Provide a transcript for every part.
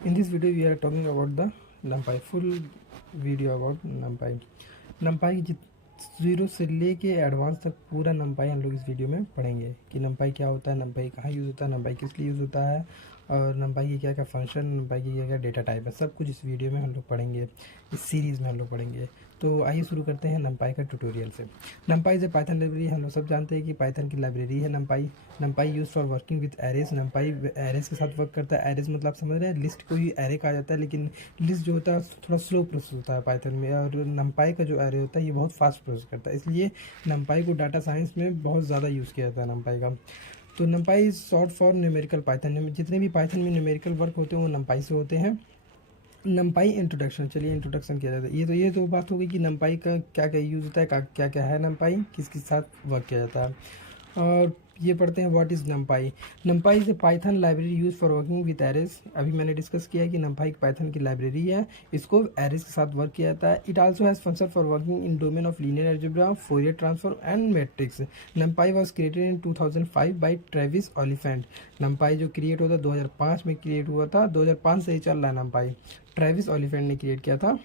In this video we are talking about the NumPy, full video about NumPy। NumPy की zero से लेके advance तक पूरा NumPy हम लोग इस वीडियो में पढ़ेंगे कि NumPy क्या होता है, NumPy कहाँ यूज़ होता है, NumPy किस लिए यूज़ होता है और NumPy की क्या क्या फंक्शन, NumPy की क्या क्या डेटा टाइप है, सब कुछ इस वीडियो में हम लोग पढ़ेंगे, इस सीरीज़ में हम लोग पढ़ेंगे। तो आइए शुरू करते हैं NumPy का ट्यूटोरियल से। NumPy is a Python library. हम लोग सब जानते हैं कि पाइथन की लाइब्रेरी है NumPy use for working with arrays. NumPy arrays के साथ वर्क करता है। एरेज मतलब आप समझ रहे हैं, लिस्ट को ही एरे कहा जाता है, लेकिन लिस्ट जो होता है थोड़ा स्लो प्रोसेस होता है पाइथन में, और NumPy का जो एरे होता है ये बहुत फास्ट प्रोसेस करता है, इसलिए NumPy को डाटा साइंस में बहुत ज़्यादा यूज़ किया जाता है NumPy का। तो NumPy is short for numerical Python. जितने भी पाइथन में न्यूमेरिकल वर्क होते हैं वो NumPy से होते हैं। NumPy इंट्रोडक्शन, चलिए इंट्रोडक्शन किया जाता है। ये तो बात हो गई कि NumPy का क्या क्या यूज़ होता है, क्या क्या है NumPy, किसके साथ वर्क किया जाता है। और ये पढ़ते हैं what is NumPy। NumPy is a Python library use for working with arrays. अभी मैंने डिस्कस किया है कि NumPy एक पाइथन की लाइब्रेरी है, इसको एरेज के साथ वर्क किया जाता है। It also has function for working in domain of linear algebra, Fourier transform and matrix. NumPy was created in 2005 by Travis Oliphant. NumPy जो क्रिएट हुआ था 2005 में क्रिएट हुआ था, 2005 से ही चल रहा है NumPy। ट्रेविस ओलिफेंट ने क्रिएट किया था।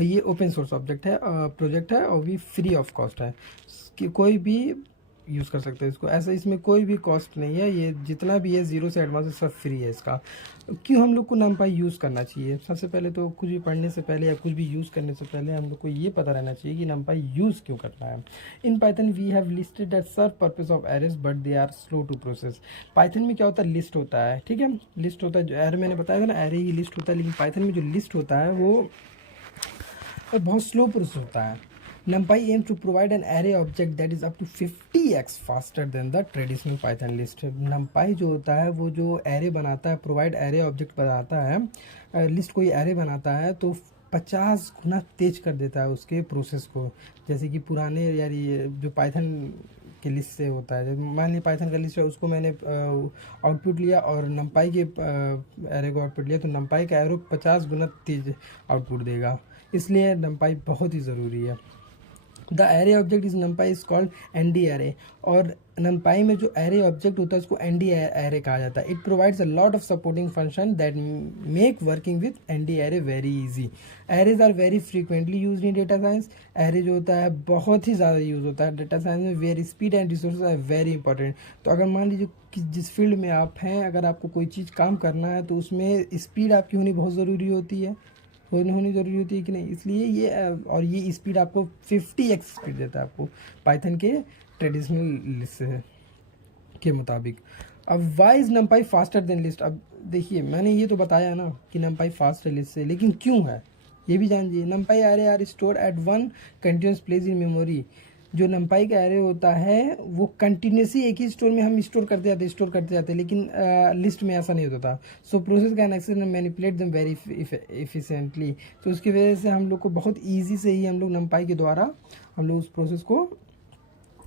ये ओपन सोर्स ऑब्जेक्ट है, प्रोजेक्ट है, और भी फ्री ऑफ कॉस्ट है कि कोई भी यूज़ कर सकते हैं इसको। ऐसा इसमें कोई भी कॉस्ट नहीं है, ये जितना भी है जीरो से एडवांस सब फ्री है इसका। क्यों हम लोग को NumPy यूज़ करना चाहिए? सबसे पहले तो कुछ भी पढ़ने से पहले या कुछ भी यूज़ करने से पहले हम लोग को ये पता रहना चाहिए कि NumPy यूज़ क्यों करना है। In Python we have listed that serve purpose of arrays but they are slow to process. Python में क्या होता है, लिस्ट होता है, ठीक है, लिस्ट होता है। जो एरे मैंने बताया था ना, एरे ही लिस्ट होता है, लेकिन पाइथन में जो लिस्ट होता है वो बहुत स्लो प्रोसेस होता है। NumPy aims to provide an array object that is up to 50x faster than the traditional Python list। NumPy जो होता है वो जो array बनाता है, प्रोवाइड array object बनाता है, लिस्ट कोई array बनाता है तो 50 गुना तेज कर देता है उसके प्रोसेस को। जैसे कि पुराने यार ये जो पाइथन के लिस्ट से होता है, मान लीजिए पाइथन का लिस्ट है, उसको मैंने आउटपुट लिया और NumPy के एरे को आउटपुट लिया, तो NumPy का एरो 50 गुना तेज आउटपुट देगा, इसलिए NumPy बहुत ही ज़रूरी है। The array object is NumPy is called ND array. और NumPy में जो एरे ऑब्जेक्ट होता है उसको ND एरे कहा जाता है। It provides a lot of supporting function that make working with ND array very easy. Arrays are very frequently use in data science. Array जो होता है बहुत ही ज़्यादा यूज़ होता है डेटा साइंस में, very speed and resources are very important. तो अगर मान लीजिए कि जिस फील्ड में आप हैं, अगर आपको कोई चीज़ काम करना है तो उसमें स्पीड आपकी होनी बहुत ज़रूरी होती है, होनी ज़रूरी होती है कि नहीं, इसलिए ये और ये स्पीड आपको 50x स्पीड देता है आपको पाइथन के ट्रेडिशनल लिस्ट के मुताबिक। अब why is NumPy faster than list? अब देखिए, मैंने ये तो बताया ना कि NumPy फास्ट है लिस्ट से, लेकिन क्यों है ये भी जानिए। NumPy array are store at one continuous place in memory. जो NumPy का एरे होता है वो कंटिन्यूसली एक ही स्टोर में हम स्टोर करते जाते, लेकिन लिस्ट में ऐसा नहीं होता था। So process can access and manipulate them very efficiently. तो उसकी वजह से हम लोग को बहुत ईजी से ही हम लोग NumPy के द्वारा हम लोग उस प्रोसेस को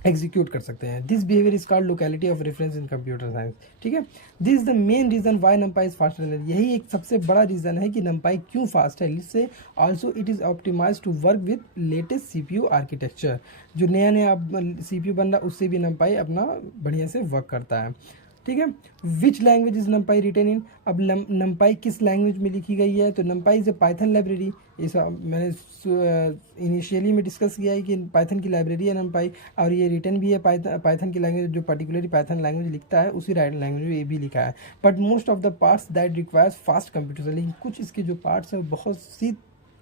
एग्जीक्यूट कर सकते हैं। This behaviour is called locality of reference in computer science, ठीक है। This is the main reason why NumPy is faster than. यही एक सबसे बड़ा रीजन है कि NumPy क्यों फास्ट है इससे। Also it is optimise to work with latest CPU architecture. जो नया CPU बन रहा है उससे भी NumPy अपना बढ़िया से वर्क करता है, ठीक है। Which language is NumPy written in? अब NumPy किस लैंग्वेज में लिखी गई है? तो NumPy is a Python library. ऐसा मैंने इनिशियली में डिस्कस किया है कि पाइथन की लाइब्रेरी है NumPy, और ये रिटर्न भी है पाइथन की लैंग्वेज। जो पर्टिकुलरली पाइथन लैंग्वेज लिखता है उसी लैंग्वेज में ये भी लिखा है। But most of the parts that requires fast computer, लेकिन कुछ इसके जो पार्ट्स हैं वो बहुत सी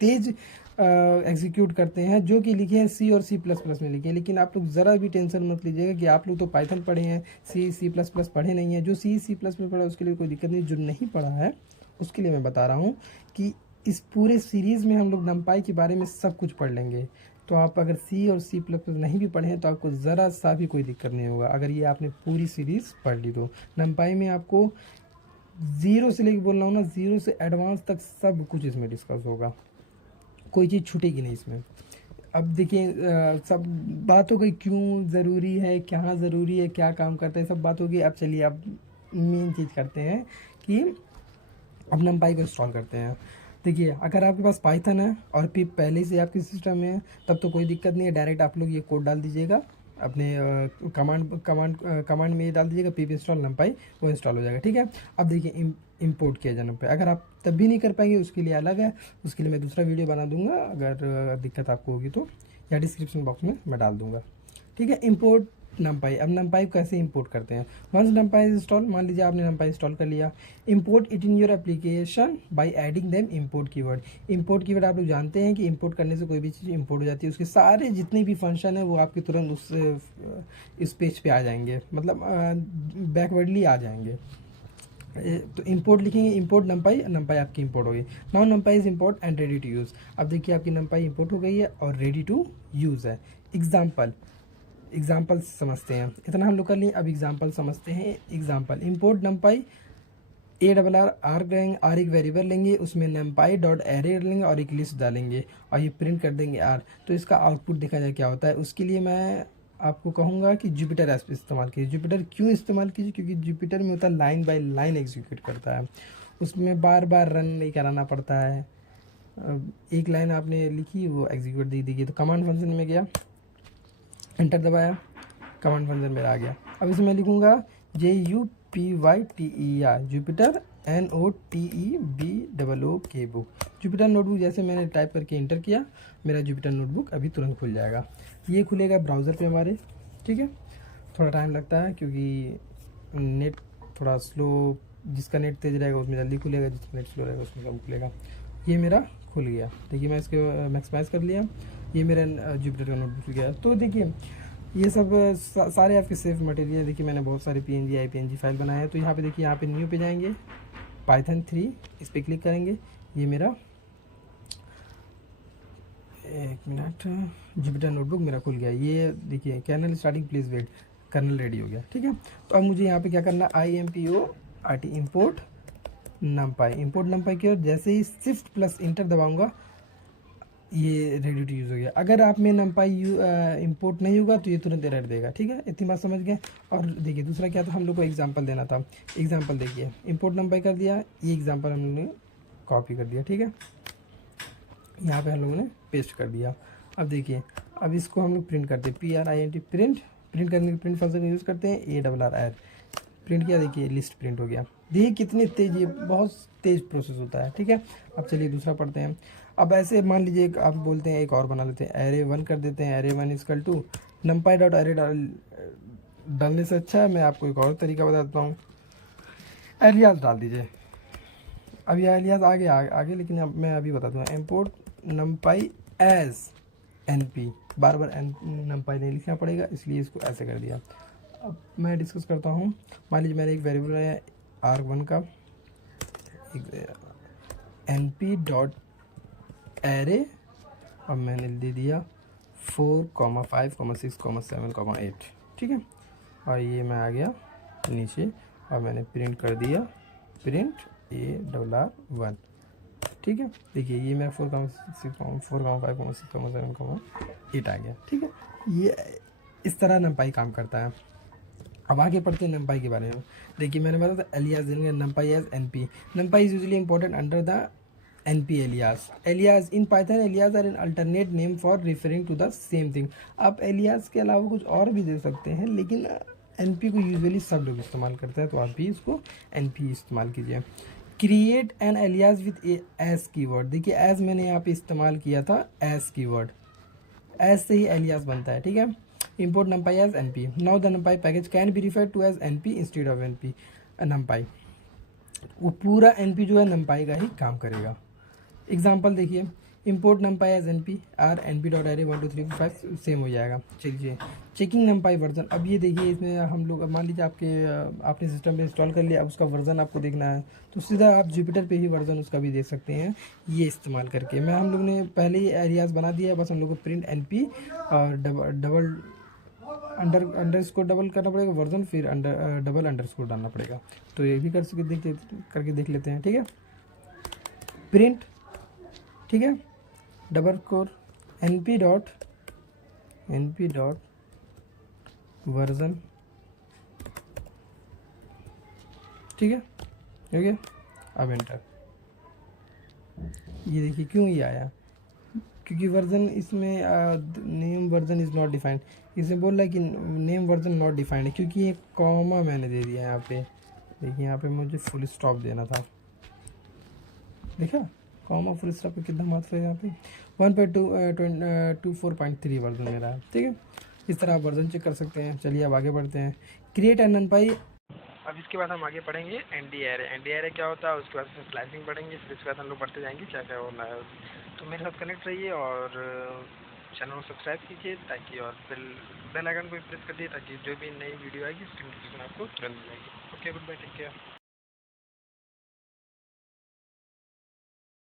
तेज एग्जीक्यूट करते हैं, जो कि लिखे हैं C और C++ में लिखे हैं। लेकिन आप लोग ज़रा भी टेंशन मत लीजिएगा कि आप लोग तो पाइथन पढ़े हैं, C++ पढ़े नहीं हैं। जो C++ में पढ़ा उसके लिए कोई दिक्कत नहीं, जो नहीं पढ़ा है उसके लिए मैं बता रहा हूँ कि इस पूरे सीरीज़ में हम लोग NumPy के बारे में सब कुछ पढ़ लेंगे। तो आप अगर C और C++ नहीं भी पढ़े हैं तो आपको ज़रा सा भी कोई दिक्कत नहीं होगा अगर ये आपने पूरी सीरीज़ पढ़ ली तो। NumPy में आपको ज़ीरो से लेकर बोल रहा हूँ ना, ज़ीरो से एडवांस तक सब कुछ इसमें डिस्कस होगा, कोई चीज़ छूटेगी नहीं इसमें। अब देखिए, सब बात हो गई क्यों ज़रूरी है, क्या ज़रूरी है, क्या काम करता है, सब बात हो गई। अब चलिए अब मेन चीज़ करते हैं कि अब NumPy को इंस्टॉल करते हैं। देखिए, अगर आपके पास पाइथन है और पिप पहले से आपके सिस्टम में है तब तो कोई दिक्कत नहीं है, डायरेक्ट आप लोग ये कोड डाल दीजिएगा अपने कमांड में ये डाल दीजिएगा पिप इंस्टॉल NumPy, वो इंस्टॉल हो जाएगा, ठीक है। अब देखिए इंपोर्ट किया जाना पे। अगर आप तब भी नहीं कर पाएंगे उसके लिए अलग है, उसके लिए मैं दूसरा वीडियो बना दूंगा, अगर दिक्कत आपको होगी तो, या डिस्क्रिप्शन बॉक्स में मैं डाल दूंगा। ठीक है, इंपोर्ट numpy। अब numpy कैसे इंपोर्ट करते हैं? वंस numpy इज इंस्टॉल, मान लीजिए आपने numpy इंस्टॉल कर लिया, import it in your application by adding them import keyword. Import keyword आप लोग जानते हैं कि इंपोर्ट करने से कोई भी चीज़ इंपोर्ट हो जाती है, उसके सारे जितने भी फंक्शन है वो आपके तुरंत इस पेज पे आ जाएंगे, मतलब बैकवर्डली आ जाएंगे। तो इंपोर्ट लिखेंगे, इंपोर्ट numpy आपकी इंपोर्ट होगी। Now numpy is import and ready to use. अब देखिए आपकी numpy इंपोर्ट हो गई है और रेडी टू यूज़ है। एग्जाम्पल समझते हैं, इतना हम लोग कर लिए, अब एग्जाम्पल समझते हैं। एग्जाम्पल, इंपोर्ट numpy आर एक वेरिएबल लेंगे, उसमें numpy डॉट एरे लेंगे और एक लिस्ट डालेंगे और ये प्रिंट कर देंगे आर। तो इसका आउटपुट देखा जाए क्या होता है। उसके लिए मैं आपको कहूँगा कि जुपिटर ऐप इस्तेमाल कीजिए। जुपिटर क्यों इस्तेमाल कीजिए? क्योंकि जुपिटर में होता है लाइन बाय लाइन एग्जीक्यूट करता है, उसमें बार बार रन नहीं कराना पड़ता है। एक लाइन आपने लिखी वो एग्जीक्यूट दे दी। तो कमांड फंक्शन में गया, एंटर दबाया, कमांड फंक्शन मेरा आ गया। अब इसमें मैं लिखूँगा JUPYTER Jupiter NOTEBOOK book. Jupyter notebook जैसे मैंने टाइप करके इंटर किया, मेरा जुपिटर नोटबुक अभी तुरंत खुल जाएगा। ये खुलेगा ब्राउज़र पे हमारे। ठीक है, थोड़ा टाइम लगता है क्योंकि नेट थोड़ा स्लो, जिसका नेट तेज़ रहेगा उसमें जल्दी खुलेगा, जिसका नेट स्लो रहेगा उसमें कम खुलेगा। ये मेरा खुल गया। देखिए मैं इसको मैक्सिमाइज़ कर लिया, ये मेरा जुपिटर का नोटबुक खुल गया। तो देखिए ये सब सारे आपके सेफ मटेरियल। देखिए मैंने बहुत सारे PNG IPNG फाइल बनाए हैं। तो यहाँ पे देखिए, यहाँ पे न्यू पे जाएंगे, पाइथन 3 इस पर क्लिक करेंगे। ये मेरा, एक मिनट, जुपिटर नोटबुक मेरा खुल गया। ये देखिए kernel starting please wait, kernel ready हो गया। ठीक है, तो अब मुझे यहाँ पे क्या करना, IMPORT इंपोर्ट numpy की, और जैसे ही शिफ्ट प्लस इंटर दबाऊंगा ये रेडी टू यूज़ हो गया। अगर आप में numpy इंपोर्ट नहीं होगा तो ये तुरंत एरर देगा। ठीक है, इतनी बात समझ गए। और देखिए दूसरा क्या था, हम लोग को एग्जांपल देना था। एग्जांपल देखिए, इंपोर्ट numpy कर दिया, ये एग्जांपल हम लोगों ने कॉपी कर दिया। ठीक है, यहाँ पे हम लोगों ने पेस्ट कर दिया। अब देखिए, अब इसको हम लोग प्रिंट करते हैं, PRINT प्रिंट करने के प्रिंट फंक्शन का यूज़ करते हैं, ARR प्रिंट किया। देखिए लिस्ट प्रिंट हो गया। देखिए कितनी तेज़, ये बहुत तेज़ प्रोसेस होता है। ठीक है, अब चलिए दूसरा पढ़ते हैं। अब ऐसे मान लीजिए आप बोलते हैं एक और बना लेते हैं, array1 कर देते हैं, array1 equal to numpy dot array डालने से अच्छा है मैं आपको एक और तरीका बता देता हूँ, एलियास डाल दीजिए। अब यह एलियास आगे लेकिन अब मैं अभी बता दूँगा, इम्पोर्ट numpy एज NP, बार बार numpy नहीं लिखना पड़ेगा, इसलिए इसको ऐसे कर दिया। अब मैं डिस्कस करता हूँ। मान लीजिए मैंने एक वेरिएबल है arg1 का, NP डॉट एरे, अब मैंने दे दिया 4, 5, 6, 7, 8। ठीक है, और ये मैं आ गया नीचे और मैंने प्रिंट कर दिया, प्रिंट ARR1। ठीक है, देखिए ये मेरा 4, 6, 4, 5, 6, 7, 8 आ गया। ठीक है, ये इस तरह numpy काम करता है। अब आगे पढ़ते हैं numpy के बारे में। देखिए मैंने बताया था एलियास देंगे, numpy as NP। numpy is usually important under the NP alias in Python, alias are an alternate name for referring to the same thing। आप alias के अलावा कुछ और भी दे सकते हैं, लेकिन NP को यूजुअली सब लोग इस्तेमाल करते हैं, तो आप भी इसको NP इस्तेमाल कीजिए। Create an alias with as keyword. देखिए एज मैंने यहाँ पे इस्तेमाल किया था, एस कीवर्ड, एज से ही एलियास बनता है। ठीक है, import numpy as NP। Now the numpy package can be refer to as NP instead of NP numpy। वो पूरा NP जो है numpy का ही काम करेगा। एग्जाम्पल देखिए, import numpy as NP r NP dot array 1 2 3 4 5 same हो जाएगा। चलिए चेकिंग numpy वर्जन। अब ये देखिए इसमें हम लोग, मान लीजिए आपने सिस्टम पे इंस्टॉल कर लिया, अब उसका वर्जन आपको देखना है तो सीधा आप जुपिटर पे ही वर्जन उसका भी देख सकते हैं, ये इस्तेमाल करके। हम लोग ने पहले ही एरियाज बना दिया, बस हम लोग को प्रिंट NP और डबल अंडरस्कोर डबल करना पड़ेगा वर्जन, फिर डबल अंडरस्कोर डालना पड़ेगा। तो ये भी करके देख लेते हैं। ठीक है, प्रिंट, ठीक है, double core NP dot version. ठीक है, हो गया। अब एंटर। ये देखिए क्यों ये आया, क्योंकि वर्जन इसमें name version is not defined, इसमें बोल रहा है कि नेम वर्जन नॉट डिफाइंड है, क्योंकि ये कॉमा मैंने दे दिया यहाँ पे, देखिए यहाँ पे मुझे फुल स्टॉप देना था, देखा कॉमा फुल स्टॉप पे कितना महत्व है यहाँ पे। 1.24.3 वर्जन मेरा है, ठीक है। इस तरह आप वर्जन चेक कर सकते हैं। चलिए अब आगे बढ़ते हैं, क्रिएट एन NumPy। अब इसके बाद हम आगे पढ़ेंगे एनडी एरे। एनडी एरे क्या होता है, उसके बाद फिर स्लाइसिंग पढ़ेंगे, फिर इसके बाद हम लोग बढ़ते जाएंगे क्या क्या होना है। तो मेरे साथ कनेक्ट रहिए और चैनल को सब्सक्राइब कीजिए ताकि, और बेल आइकन को प्रेस कर दिए ताकि जो भी नई वीडियो आएगी उसकी नोटिफिकेशन आपको तुरंत मिल जाएगी। Okay, goodbye, take care.